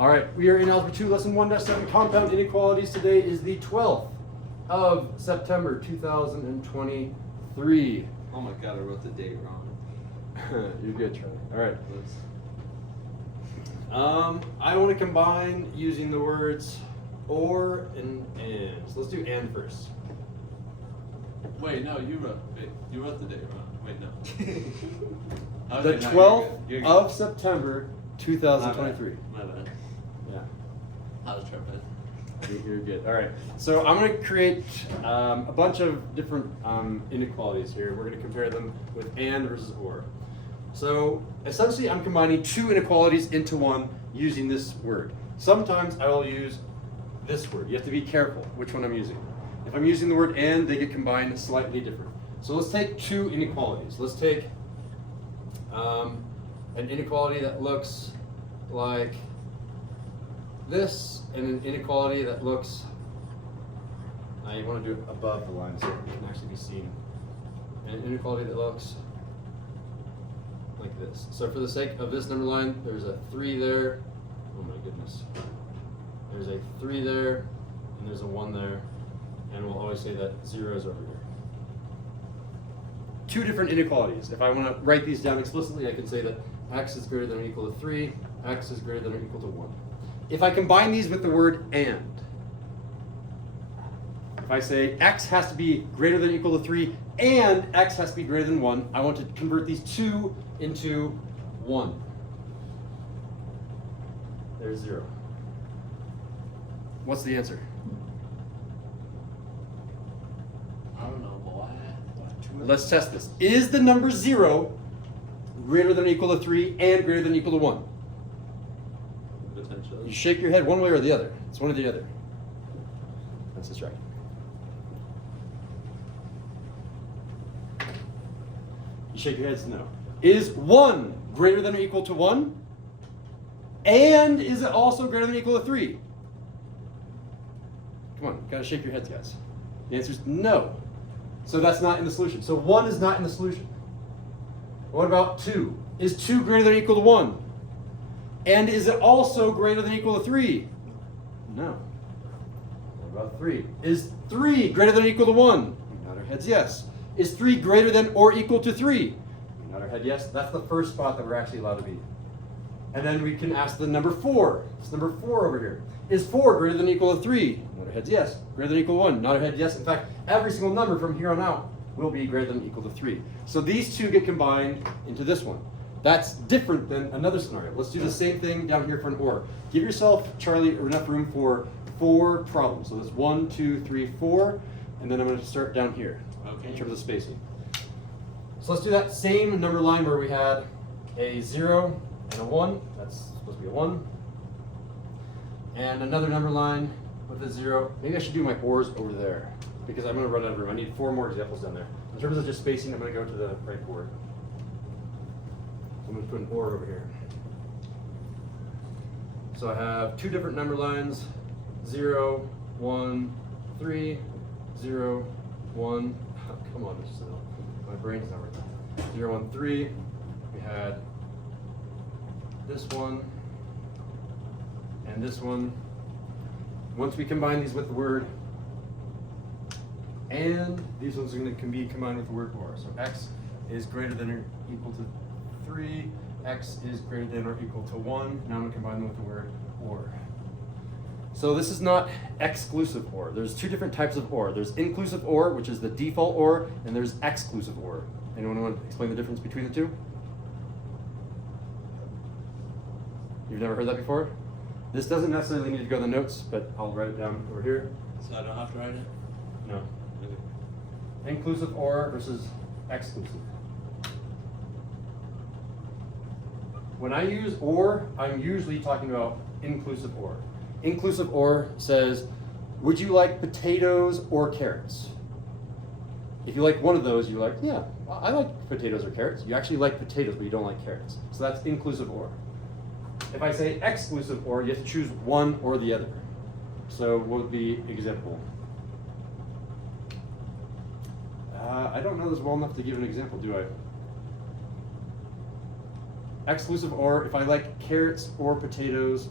All right, we are in Algebra 2, Lesson 1-7, Compound Inequalities. Today is the 12th of September, 2023. Oh my god, I wrote the date wrong. You're good, Charlie. All right. I want to combine using the words or and. So let's do and first. Wait, no, you wrote the date wrong. Wait, no. The 12th of September, 2023. My bad. Yeah. I was tripping. You're good. All right. So I'm going to create a bunch of different inequalities here. We're going to compare them with and versus or. So essentially, I'm combining two inequalities into one using this word. Sometimes I will use this word. You have to be careful which one I'm using. If I'm using the word and, they get combined slightly different. So let's take two inequalities. Let's take an inequality that looks like this and an inequality that looks, I want to do it above the line so it can actually be seen. And an inequality that looks like this. So for the sake of this number line, there's a 3 there. Oh my goodness. There's a 3 there, and there's a 1 there. And we'll always say that 0 is over here. Two different inequalities. If I want to write these down explicitly, I can say that x is greater than or equal to 3, x is greater than or equal to 1. If I combine these with the word and, if I say x has to be greater than or equal to 3 and x has to be greater than 1, I want to convert these two into 1. There's 0. What's the answer? I don't know, but why? Let's test this. Is the number 0 greater than or equal to 3 and greater than or equal to 1? Potentially. You shake your head one way or the other. It's one or the other. That's distracting. You shake your heads no. Is 1 greater than or equal to 1? And is it also greater than or equal to 3? Come on, you gotta shake your heads, guys. The answer is no. So that's not in the solution. So 1 is not in the solution. What about 2? Is 2 greater than or equal to 1? And is it also greater than or equal to 3? No. What about 3? Is 3 greater than or equal to 1? We nod our heads yes. Is 3 greater than or equal to 3? We nod our head yes. That's the first spot that we're actually allowed to be. And then we can ask the number 4. It's number 4 over here. Is 4 greater than or equal to 3? Nod our heads yes. Greater than or equal to 1? Nod our head yes. In fact, every single number from here on out will be greater than or equal to 3. So these two get combined into this one. That's different than another scenario. Let's do the same thing down here for an or. Give yourself, Charlie, enough room for 4 problems. So there's 1, 2, 3, 4, and then I'm going to start down here in terms of spacing. So let's do that same number line where we had a 0 and a 1. That's supposed to be a 1. And another number line with a 0. Maybe I should do my ors over there because I'm going to run out of room. I need 4 more examples down there. In terms of just spacing, I'm going to go to the right board. I'm going to put an or over here. So I have 2 different number lines, 0, 1, 3, 0, 1. Oh, come on, Mr. Siddle. My brain's not working. 0, 1, 3. We had this one and this one. Once we combine these with the word and, these ones are going to be combined with the word or. So x is greater than or equal to 3, x is greater than or equal to 1. Now I'm going to combine them with the word or. So this is not exclusive or. There's 2 different types of or. There's inclusive or, which is the default or, and there's exclusive or. Anyone want to explain the difference between the two? You've never heard that before? This doesn't necessarily need to go in the notes, but I'll write it down over here. So I don't have to write it? No. Inclusive or versus exclusive. When I use or, I'm usually talking about inclusive or. Inclusive or says, would you like potatoes or carrots? If you like one of those, you're like, yeah, I like potatoes or carrots. You actually like potatoes, but you don't like carrots. So that's inclusive or. If I say exclusive or, you have to choose one or the other. So what would be example? I don't know this well enough to give an example, do I? Exclusive or, if I like carrots or potatoes,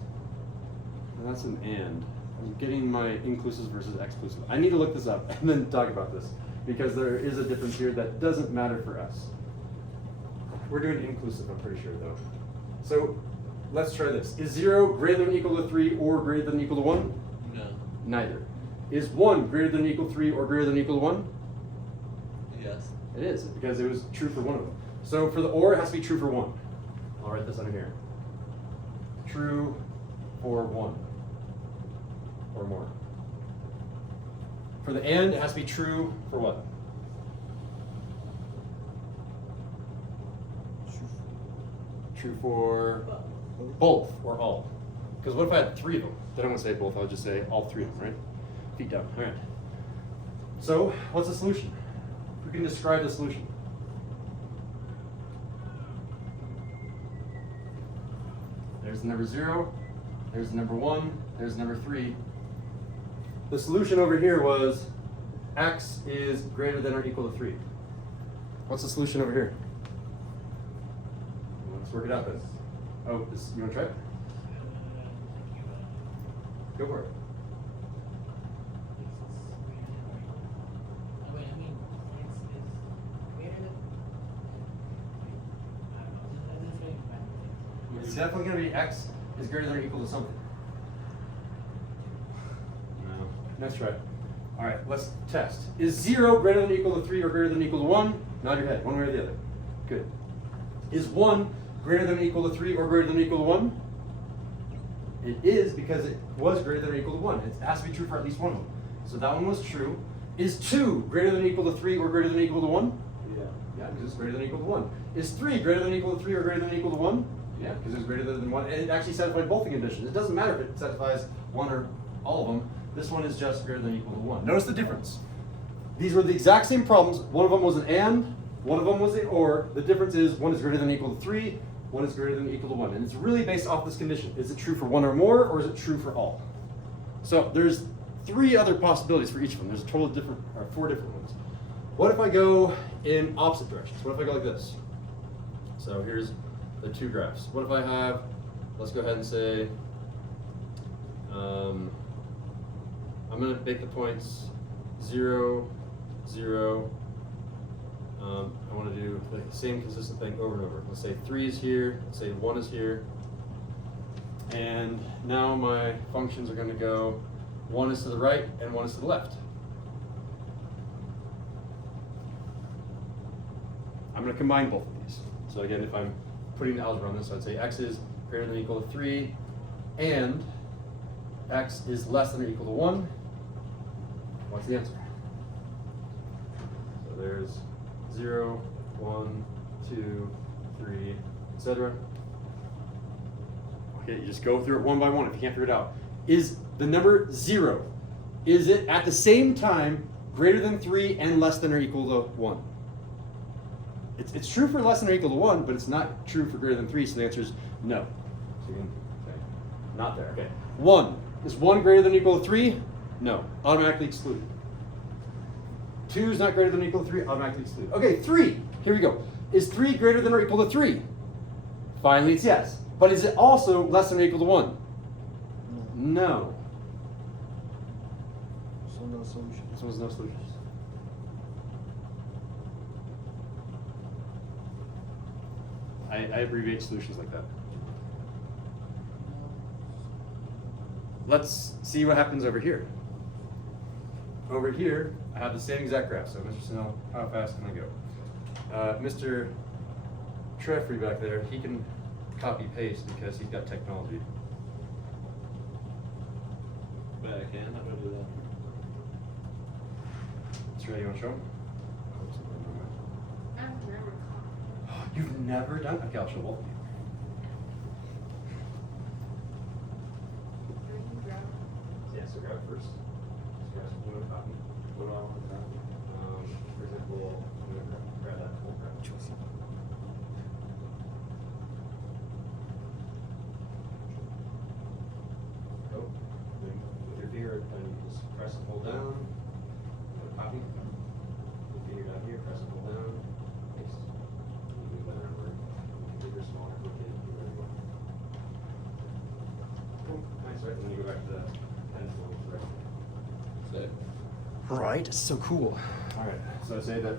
And that's an and. I'm getting my inclusive versus exclusive. I need to look this up and then talk about this because there is a difference here that doesn't matter for us. We're doing inclusive, I'm pretty sure though. So let's try this. Is 0 greater than or equal to 3 or greater than or equal to 1? No. Neither. Is 1 greater than or equal to 3 or greater than or equal to 1? Yes. It is, because it was true for one of them. So for the or, it has to be true for 1. I'll write this under here. True for 1 or more. For the and, it has to be true for what? True for both or all. Because what if I had 3 of them? Then I'm going to say both. I would just say all 3 of them, right? Feet down. All right. So what's the solution? We can describe the solution. There's the number 0. There's the number 1. There's the number 3. The solution over here was x is greater than or equal to 3. What's the solution over here? Let's work it out then. Oh, you want to try it? Go for it. It's definitely going to be x is greater than or equal to something. No. Let's try it. All right, let's test. Is 0 greater than or equal to 3 or greater than or equal to 1? Nod your head, one way or the other. Good. Is 1 greater than or equal to 3 or greater than or equal to 1? It is, because it was greater than or equal to 1. It has to be true for at least one of them. So that one was true. Is 2 greater than or equal to 3 or greater than or equal to 1? Yeah. Yeah, because it's greater than or equal to 1. Is 3 greater than or equal to 3 or greater than or equal to 1? Yeah, because it's greater than 1. And it actually satisfied both the conditions. It doesn't matter if it satisfies one or all of them. This one is just greater than or equal to 1. Notice the difference. These were the exact same problems. One of them was an and, one of them was an or. The difference is one is greater than or equal to 3, one is greater than or equal to 1. And it's really based off this condition. Is it true for one or more, or is it true for all? So there's 3 other possibilities for each of them. There's a total of 4 different ones. What if I go in opposite directions? What if I go like this? So here's the 2 graphs. What if I have, let's go ahead and say, I'm going to make the points 0, 0. I want to do the same consistent thing over and over. Let's say 3 is here, let's say 1 is here. And now my functions are going to go, 1 is to the right and 1 is to the left. I'm going to combine both of these. So again, if I'm putting the algebra on this, so I'd say x is greater than or equal to 3 and x is less than or equal to 1. What's the answer? So there's 0, 1, 2, 3, etc. Okay, you just go through it one by one if you can't figure it out. Is the number 0, is it at the same time greater than 3 and less than or equal to 1? It's true for less than or equal to 1, but it's not true for greater than 3, so the answer is no. So you can say, not there, okay. 1, is 1 greater than or equal to 3? No, automatically excluded. 2 is not greater than or equal to 3, automatically excluded. Okay, 3, here we go. Is 3 greater than or equal to 3? Finally, it's yes. But is it also less than or equal to 1? No. So no solution. So there's no solutions. I abbreviate solutions like that. Let's see what happens over here. Over here, I have the same exact graph. So Mr. Snell, how fast can I go? Mr. Treffry back there, he can copy paste because he's got technology. But I can. How do I do that? That's right, you want to show him? I've never caught. You've never done a calculus, both of you. Yeah, so grab it first. Just grab some blue and copy. What do I want to copy? For example, I'm going to grab that full graph. Go. Then with your finger, then you just press and hold down. Copy. Your finger down here, press and hold down. Paste. You can do better or bigger, smaller, rotate, do whatever you want. Cool. Nice. x, right? And then you go back to the pencil, right? Say. Right, it's so cool. All right, so I say that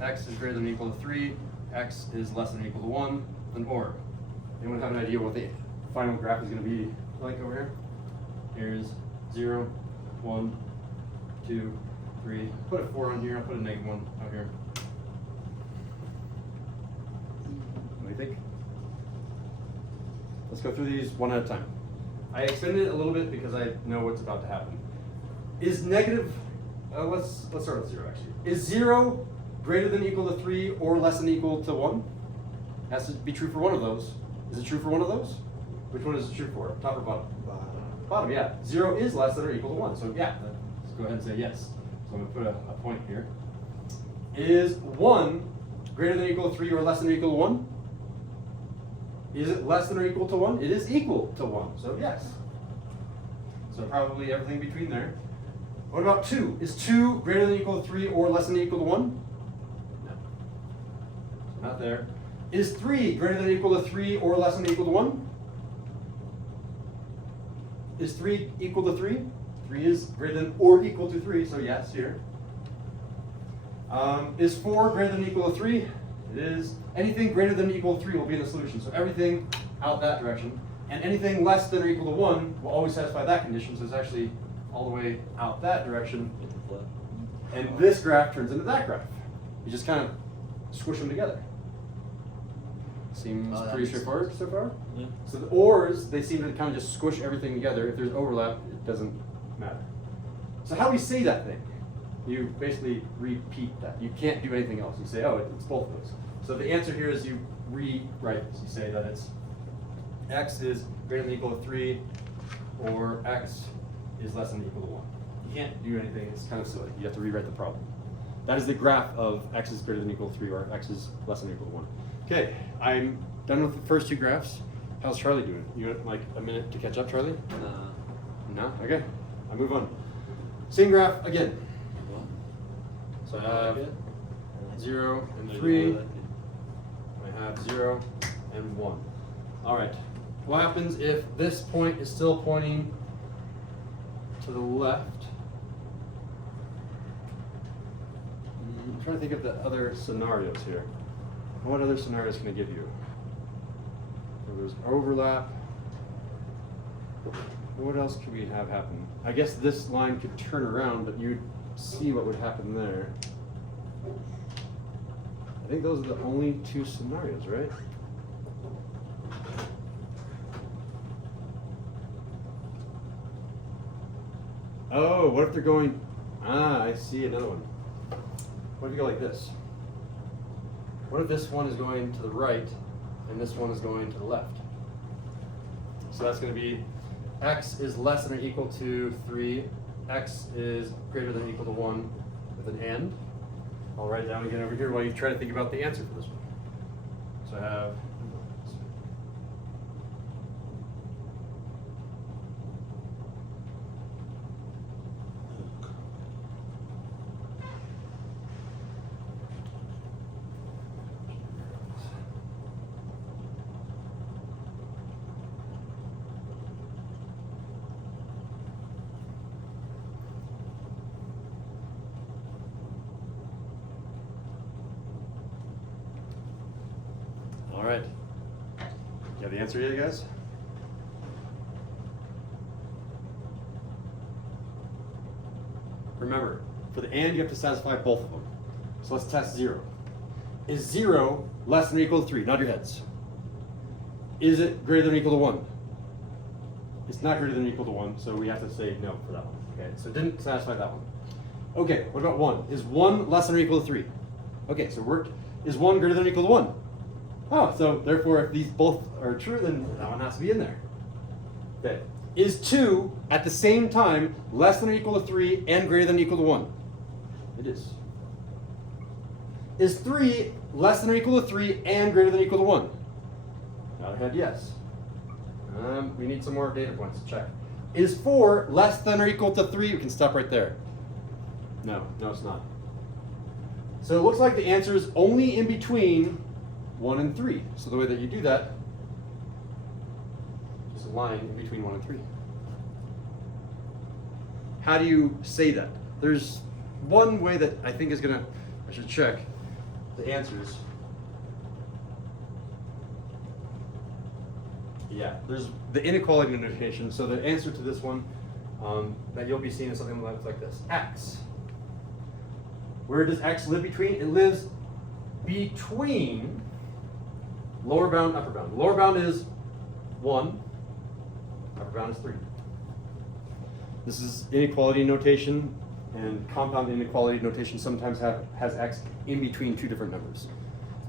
x is greater than or equal to 3, x is less than or equal to 1, and or. Anyone have an idea what the final graph is going to be like over here? Here's 0, 1, 2, 3. Put a 4 on here, I'll put a -1 out here. What do you think? Let's go through these one at a time. I extended it a little bit because I know what's about to happen. Is negative, let's start with 0 actually. Is 0 greater than or equal to 3 or less than or equal to 1? Has to be true for one of those. Is it true for one of those? Which one is it true for? Top or bottom? Bottom, yeah. 0 is less than or equal to 1. So yeah, let's go ahead and say yes. So I'm going to put a point here. Is 1 greater than or equal to 3 or less than or equal to 1? Is it less than or equal to 1? It is equal to 1. So yes. So probably everything between there. What about 2? Is 2 greater than or equal to 3 or less than or equal to 1? No. So not there. Is 3 greater than or equal to 3 or less than or equal to 1? Is 3 equal to 3? 3 is greater than or equal to 3, so yes, here. Is 4 greater than or equal to 3? It is. Anything greater than or equal to 3 will be in the solution, so everything out that direction. And anything less than or equal to 1 will always satisfy that condition, so it's actually all the way out that direction. And this graph turns into that graph. You just kind of squish them together. Seems pretty straightforward so far. Yeah. So the ors, they seem to kind of just squish everything together. If there's overlap, it doesn't matter. So how do we say that thing? You basically repeat that. You can't do anything else. You say, oh, it's both of those. So the answer here is you rewrite this. You say that it's x is greater than or equal to 3 or x is less than or equal to 1. You can't do anything. It's kind of silly. You have to rewrite the problem. That is the graph of x is greater than or equal to 3 or x is less than or equal to 1. Okay, I'm done with the first two graphs. How's Charlie doing? You want like a minute to catch up, Charlie? No? Okay, I move on. Same graph again. So I have 0 and 3. I have 0 and 1. All right, what happens if this point is still pointing to the left? I'm trying to think of the other scenarios here. What other scenarios can I give you? So there's overlap. What else could we have happen? I guess this line could turn around, but you'd see what would happen there. I think those are the only two scenarios, right? Oh, what if they're going, I see another one. What if you go like this? What if this one is going to the right and this one is going to the left? So that's going to be x is less than or equal to 3, x is greater than or equal to 1 with an and. I'll write it down again over here while you try to think about the answer for this one. So I have all right. You have the answer yet, guys? Remember, for the and, you have to satisfy both of them. So let's test 0. Is 0 less than or equal to 3? Nod your heads. Is it greater than or equal to 1? It's not greater than or equal to 1, so we have to say no for that one. Okay, so it didn't satisfy that one. Okay, what about 1? Is 1 less than or equal to 3? Okay, so is 1 greater than or equal to 1? Oh, so therefore, if these both are true, then that one has to be in there. Okay. Is 2 at the same time less than or equal to 3 and greater than or equal to 1? It is. Is 3 less than or equal to 3 and greater than or equal to 1? Nod ahead, yes. We need some more data points to check. Is 4 less than or equal to 3? We can stop right there. No, it's not. So it looks like the answer is only in between 1 and 3. So the way that you do that, just a line in between 1 and 3. how do you say that? There's one way that I think is gonna, I should check the answers. Yeah, there's the inequality notation. So the answer to this one that you'll be seeing is something like this. X. Where does X live between? It lives between lower bound, upper bound. Lower bound is 1, upper bound is 3. This is inequality notation, and compound inequality notation sometimes has X in between two different numbers.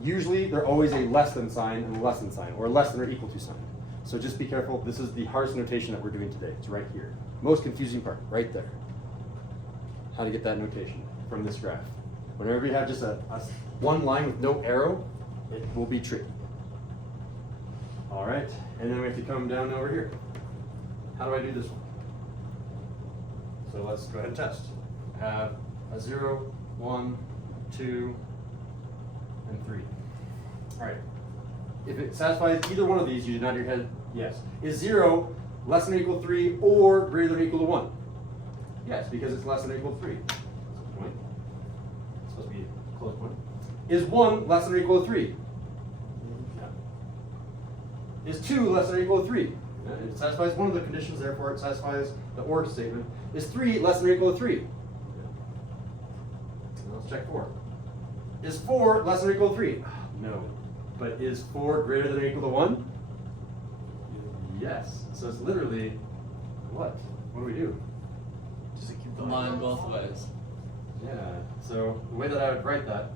Usually they're always a less than sign and a less than sign, or less than or equal to sign. So just be careful. This is the hardest notation that we're doing today. It's right here. Most confusing part, right there. How to get that notation from this graph. Whenever you have just a one line with no arrow, it will be tricky. All right, and then we have to come down over here. How do I do this one? So let's go ahead and test. I have a 0, 1, 2, and 3. All right. If it satisfies either one of these, you nod your head yes. Is 0 less than or equal to 3 or greater than or equal to 1? Yes, because it's less than or equal to 3. That's the point. It's supposed to be a close point. Is 1 less than or equal to 3? No. Is 2 less than or equal to 3? No. It satisfies one of the conditions, therefore it satisfies the OR statement. Is 3 less than or equal to 3? No. Now let's check 4. Is 4 less than or equal to 3? No. But is 4 greater than or equal to 1? Yes. So it's literally what? What do we do? Just keep the line both ways. Yeah. So the way that I would write that,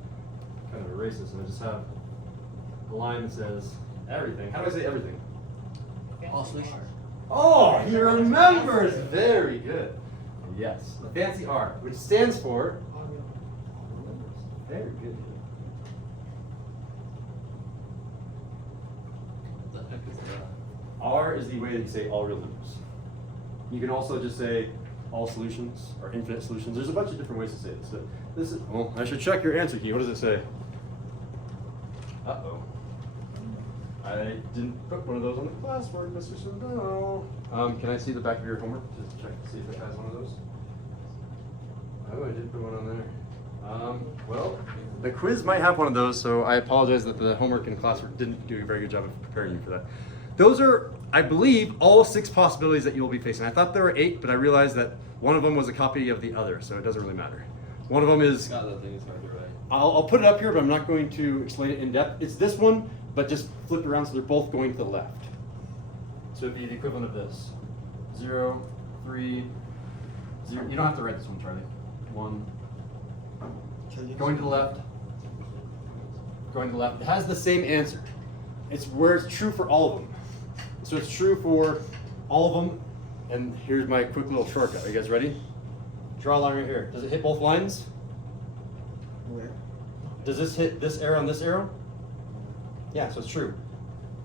kind of erase this, and I just have a line that says everything. How do I say everything? All solutions. Oh, he remembers. Very good. Yes. The fancy R, which stands for. Very good. What the heck is that? R is the way that you say all real numbers. You can also just say all solutions or infinite solutions. There's a bunch of different ways to say this. But this is, well, I should check your answer key. What does it say? Uh-oh. I didn't put one of those on the classwork, Mr. Sundell. Can I see the back of your homework? Just check to see if it has one of those. Oh, I did put one on there. Well, the quiz might have one of those, so I apologize that the homework and classwork didn't do a very good job of preparing you for that. Those are, I believe, all 6 possibilities that you'll be facing. I thought there were 8, but I realized that one of them was a copy of the other, so it doesn't really matter. One of them is, God, that thing is hard to write. I'll put it up here, but I'm not going to explain it in depth. It's this one, but just flip it around so they're both going to the left. So it'd be the equivalent of this. 0, 3, 0. You don't have to write this one, Charlie. 1. Going to the left. Going to the left. It has the same answer. It's where it's true for all of them. So it's true for all of them. And here's my quick little shortcut. Are you guys ready? Draw a line right here. Does it hit both lines? Where? Does this hit this arrow and this arrow? Yeah, so it's true.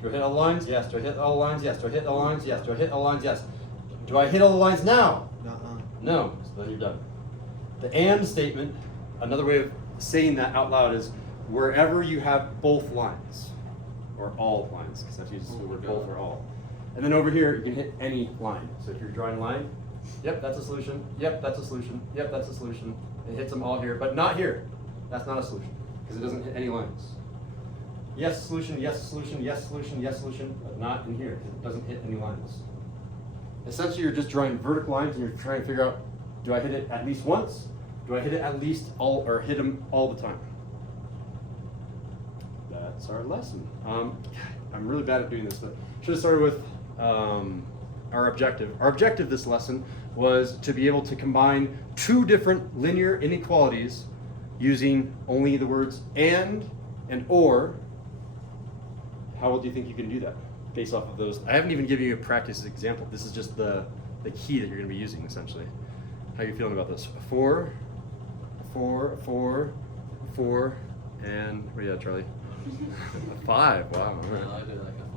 Do I hit all the lines? Yes. Do I hit all the lines? Yes. Do I hit all the lines? Yes. Do I hit all the lines? Yes. Do I hit all the lines now? Nuh-uh. No. So then you're done. The and statement, another way of saying that out loud is wherever you have both lines, or all lines, because that's usually the word both or all. And then over here, you can hit any line. So if you're drawing a line, yep, that's a solution. Yep, that's a solution. Yep, that's a solution. It hits them all here, but not here. That's not a solution, because it doesn't hit any lines. Yes, solution, yes, solution, yes, solution, yes, solution, but not in here, because it doesn't hit any lines. Essentially, you're just drawing vertical lines, and you're trying to figure out, do I hit it at least once? Do I hit it at least all, or hit them all the time? That's our lesson. I'm really bad at doing this, but should have started with our objective. Our objective this lesson was to be able to combine 2 different linear inequalities using only the words and or. How well do you think you can do that based off of those? I haven't even given you a practice example. This is just the key that you're going to be using essentially. How are you feeling about this? 4, 4, 4, 4, and what do you got, Charlie? 5. Wow. All right. I did like a